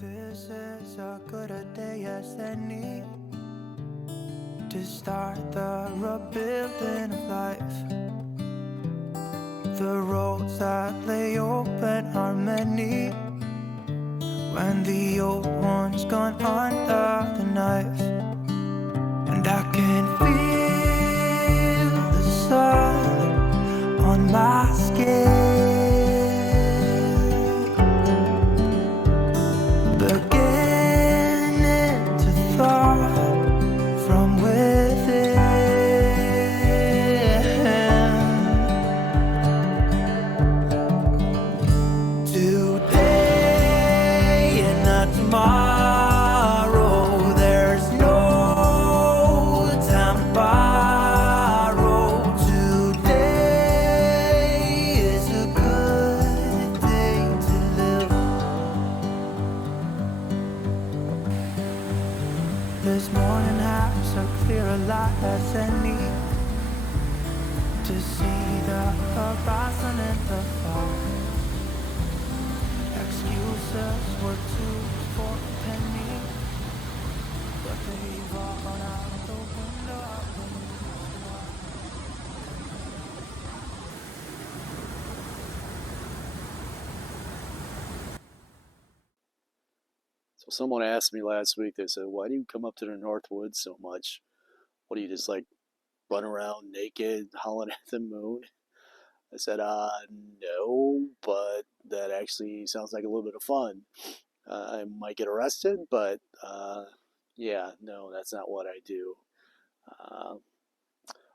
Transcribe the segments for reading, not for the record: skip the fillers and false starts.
This is as good a day as any to start the rebuilding of life. The roads that lay open are many when the old one's gone under the knife. And I can feel the sun on my skin, beginning to thaw from within. Today and not tomorrow, there's no time to borrow. Today is a good day to live. This morning has a clear light as any to see the horizon in the fall. Excuses were two for a penny, but they've all gone out the window. So someone asked me last week, they said, why do you come up to the Northwoods so much? What do you just like run around naked, howling at the moon? I said, no, but that actually sounds like a little bit of fun. I might get arrested, but yeah, no, that's not what I do. Uh,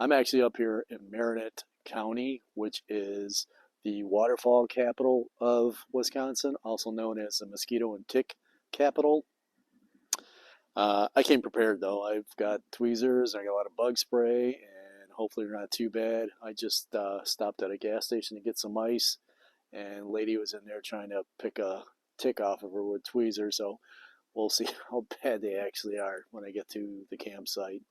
I'm actually up here in Marinette County, which is the waterfall capital of Wisconsin, also known as the mosquito and tick capital. I came prepared though. I've got tweezers, I got a lot of bug spray, and hopefully they're not too bad. I just stopped at a gas station to get some ice, and a lady was in there trying to pick a tick off of her with tweezers. So we'll see how bad they actually are when I get to the campsite.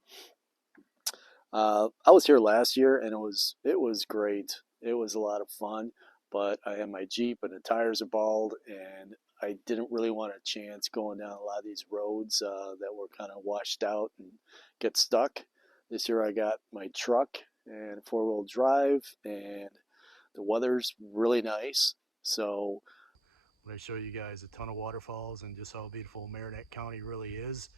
I was here last year, and it was great. It was a lot of fun, but I had my Jeep, and the tires are bald, and I didn't really want a chance going down a lot of these roads that were kind of washed out and get stuck. This year I got my truck and four-wheel drive, and the weather's really nice. So I'm going to show you guys a ton of waterfalls and just how beautiful Marinette County really is.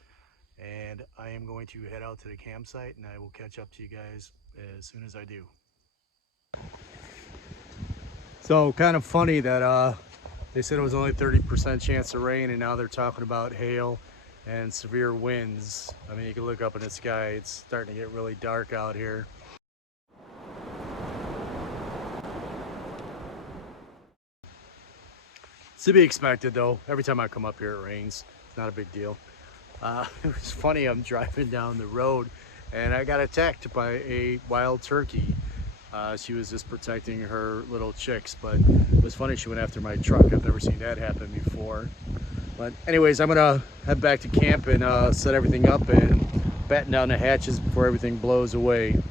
And I am going to head out to the campsite, and I will catch up to you guys as soon as I do. So kind of funny that they said it was only 30% chance of rain, and now they're talking about hail and severe winds. I mean, you can look up in the sky, it's starting to get really dark out here. It's to be expected though. Every time I come up here it rains. It's not a big deal. It was funny, I'm driving down the road and I got attacked by a wild turkey. She was just protecting her little chicks, but it was funny, she went after my truck. I've never seen that happen before. But anyways, I'm gonna head back to camp and set everything up and batten down the hatches before everything blows away.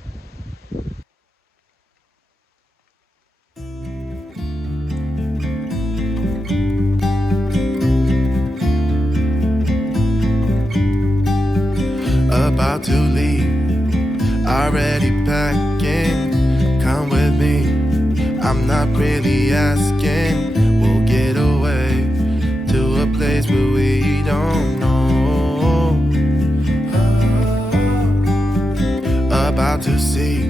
About to leave, already packing. Come with me, I'm not really asking. We'll get away to a place where we don't know. About to see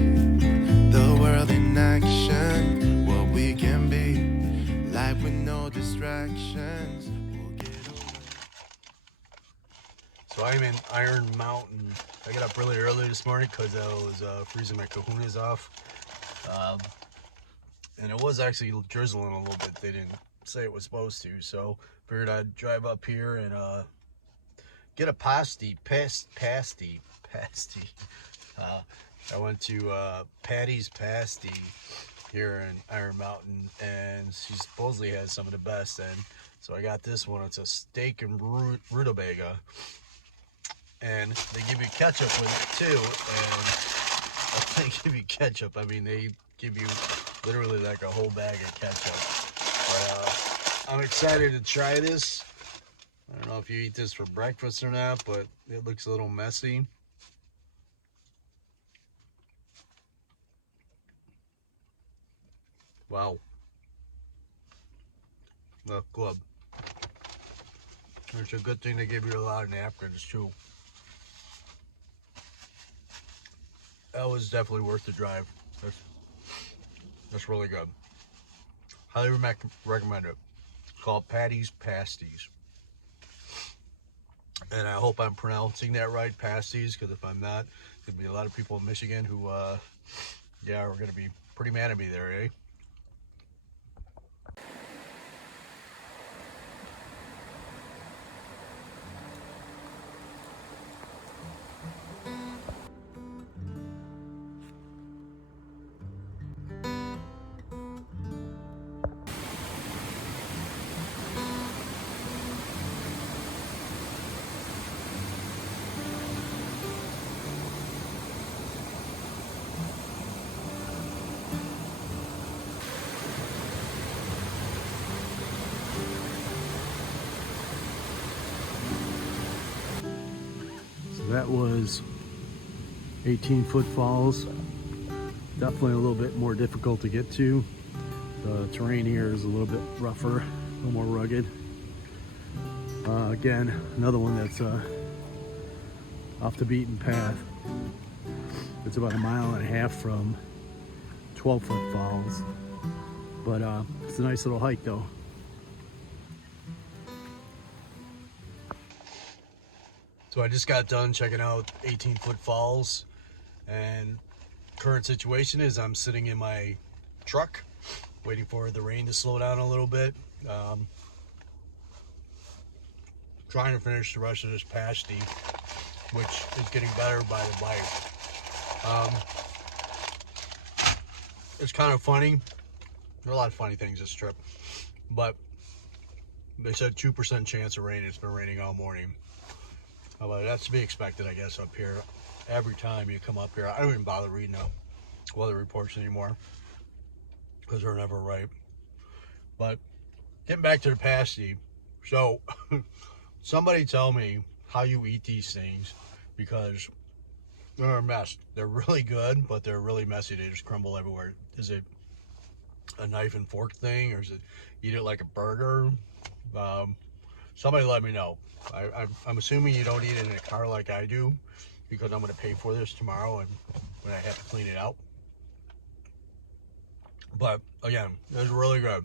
the world in action, what we can be, life with no distractions. We'll get away. So I'm in Iron Mountain. I got up really early this morning because I was freezing my kahunas off. And it was actually drizzling a little bit. They didn't say it was supposed to, so figured I'd drive up here and get a pasty. I went to Patty's Pasty here in Iron Mountain, and she supposedly has some of the best. And so I got this one. It's a steak and rutabaga. And they give you ketchup with it too, and they give you ketchup. I mean, they give you literally like a whole bag of ketchup. But I'm excited to try this. I don't know if you eat this for breakfast or not, but it looks a little messy. Wow. The club. It's a good thing they give you a lot of napkins too. That was definitely worth the drive. That's really good. Highly recommend it. It's called Patty's Pasties. And I hope I'm pronouncing that right, pasties, because if I'm not, there'll be a lot of people in Michigan who, yeah, are going to be pretty mad at me there, eh? So that was 18-foot falls. Definitely a little bit more difficult to get to. The terrain here is a little bit rougher, a little more rugged. Again, another one that's off the beaten path. It's about 1.5 miles from 12-foot falls, but it's a nice little hike though. So I just got done checking out 18-foot falls, and current situation is I'm sitting in my truck waiting for the rain to slow down a little bit. Trying to finish the rest of this pasty, which is getting better by the bite. It's kind of funny. There are a lot of funny things this trip, but they said 2% chance of rain. It's been raining all morning. But that's to be expected, I guess, up here. Every time you come up here, I don't even bother reading the weather reports anymore because they're never right. But getting back to the pasty, so somebody tell me how you eat these things, because they're a mess. They're really good, but they're really messy. They just crumble everywhere. Is it a knife and fork thing, or is it eat it like a burger? Somebody let me know. I'm assuming you don't eat it in a car like I do, because I'm going to pay for this tomorrow and when I have to clean it out. But again, it was really good,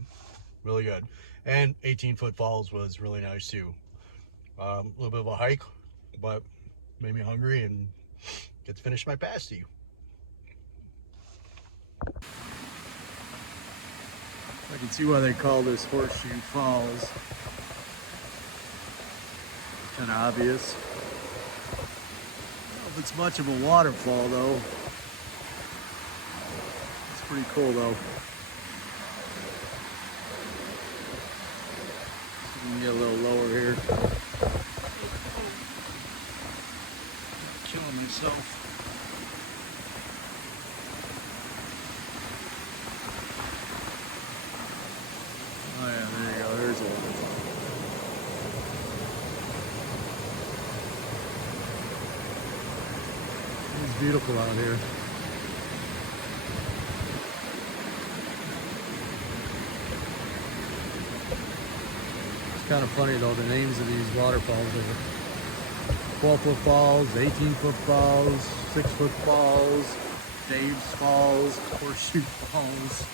really good. And 18-foot falls was really nice too. A little bit of a hike, but made me hungry and get to finish my pasty. I can see why they call this Horseshoe Falls. Kind of obvious. I don't know if it's much of a waterfall though. It's pretty cool though. You can get a little lower here. Killing myself. Oh yeah, there you go. There's a waterfall. It's beautiful out here. It's kind of funny though, the names of these waterfalls are 12-foot falls, 18-foot falls, 6-foot falls, Dave's Falls, Horseshoe Falls.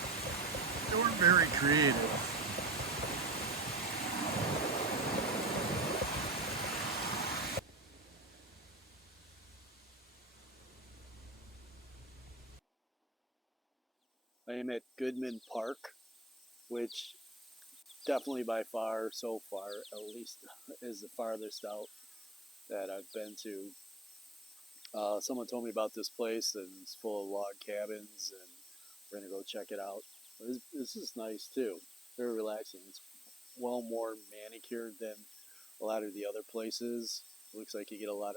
They were very creative. I am at Goodman Park, which definitely by far, so far, at least, is the farthest out that I've been to. Someone told me about this place, and it's full of log cabins, and we're gonna go check it out. This is nice too. Very relaxing. It's well more manicured than a lot of the other places. Looks like you get a lot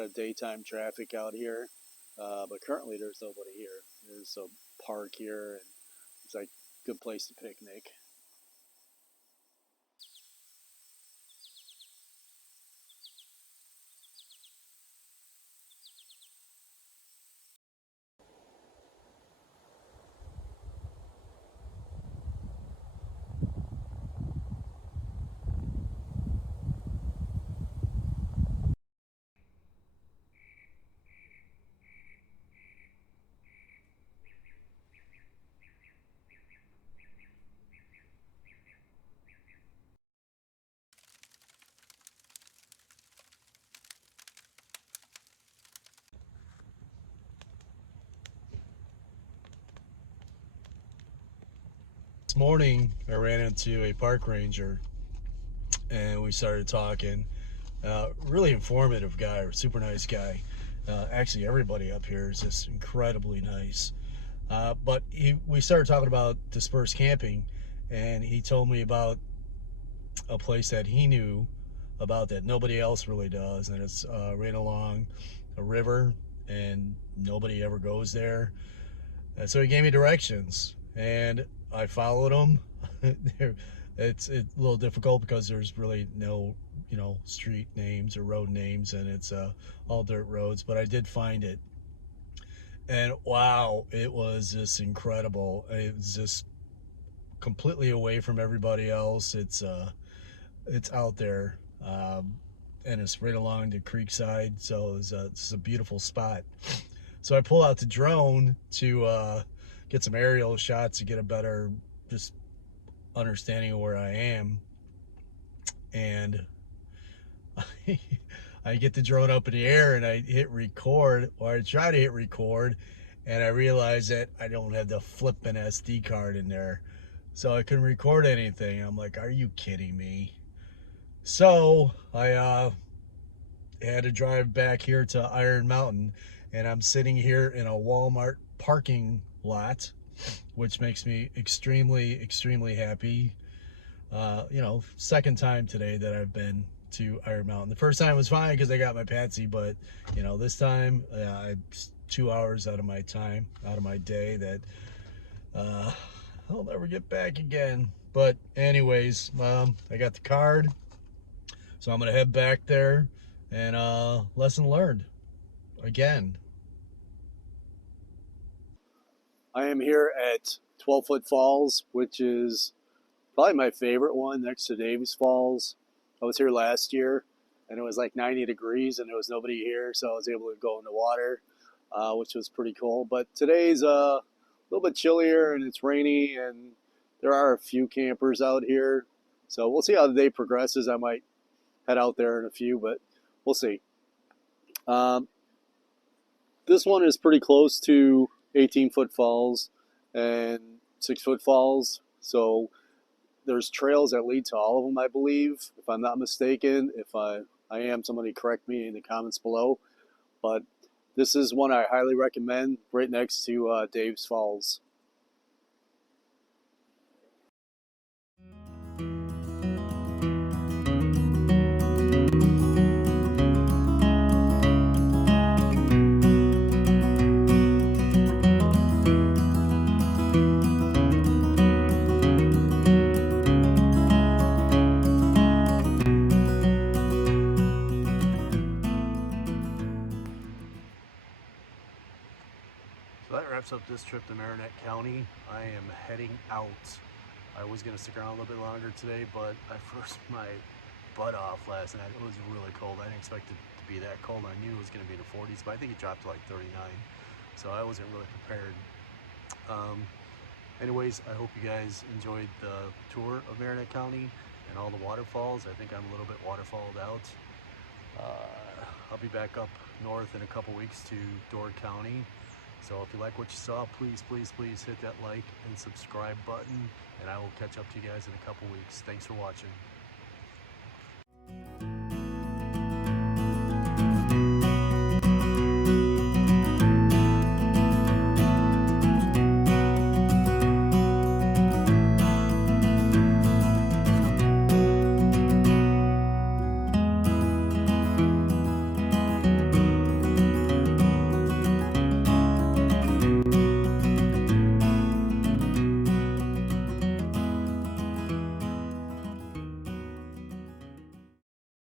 of daytime traffic out here, but currently there's nobody here. There's a park here, and it's like a good place to picnic. next morning, I ran into a park ranger, and we started talking. Really informative guy, super nice guy. Actually, everybody up here is just incredibly nice. But we started talking about dispersed camping, and he told me about a place that he knew about that nobody else really does, and it's right along a river, and nobody ever goes there. And so he gave me directions, and I followed him. It's a little difficult because there's really no, street names or road names, and it's all dirt roads. But I did find it, and wow, it was just incredible. It was just completely away from everybody else. It's out there, and it's right along the creek side, so it's a beautiful spot. So I pull out the drone to get some aerial shots to get a better just understanding of where I am, and I get the drone up in the air and I hit record, or I try to hit record, and I realize that I don't have the flippin' SD card in there, so I couldn't record anything. I'm like, are you kidding me? So I had to drive back here to Iron Mountain, and I'm sitting here in a Walmart parking lot, which makes me extremely, extremely happy. Second time today that I've been to Iron Mountain. The first time was fine because I got my Patsy, but this time I 2 hours out of my time, out of my day that I'll never get back again. But anyways, I got the card, so I'm gonna head back there, and lesson learned again. I am here at 12-Foot Falls, which is probably my favorite one next to Davies Falls. I was here last year, and it was like 90 degrees, and there was nobody here, so I was able to go in the water, which was pretty cool. But today's a little bit chillier, and it's rainy, and there are a few campers out here. So we'll see how the day progresses. I might head out there in a few, but we'll see. This one is pretty close to 18-Foot Falls and 6-Foot Falls, so there's trails that lead to all of them, I believe, if I'm not mistaken. If I am, somebody correct me in the comments below. But this is one I highly recommend, right next to Davies Falls. So that wraps up this trip to Marinette County. I am heading out. I was going to stick around a little bit longer today, but I froze my butt off last night. It was really cold. I didn't expect it to be that cold. I knew it was going to be in the 40s, but I think it dropped to like 39. So I wasn't really prepared. Anyways, I hope you guys enjoyed the tour of Marinette County and all the waterfalls. I think I'm a little bit waterfalled out. I'll be back up north in a couple weeks to Door County. So if you like what you saw, please, please, please hit that like and subscribe button, and I will catch up to you guys in a couple weeks. Thanks for watching.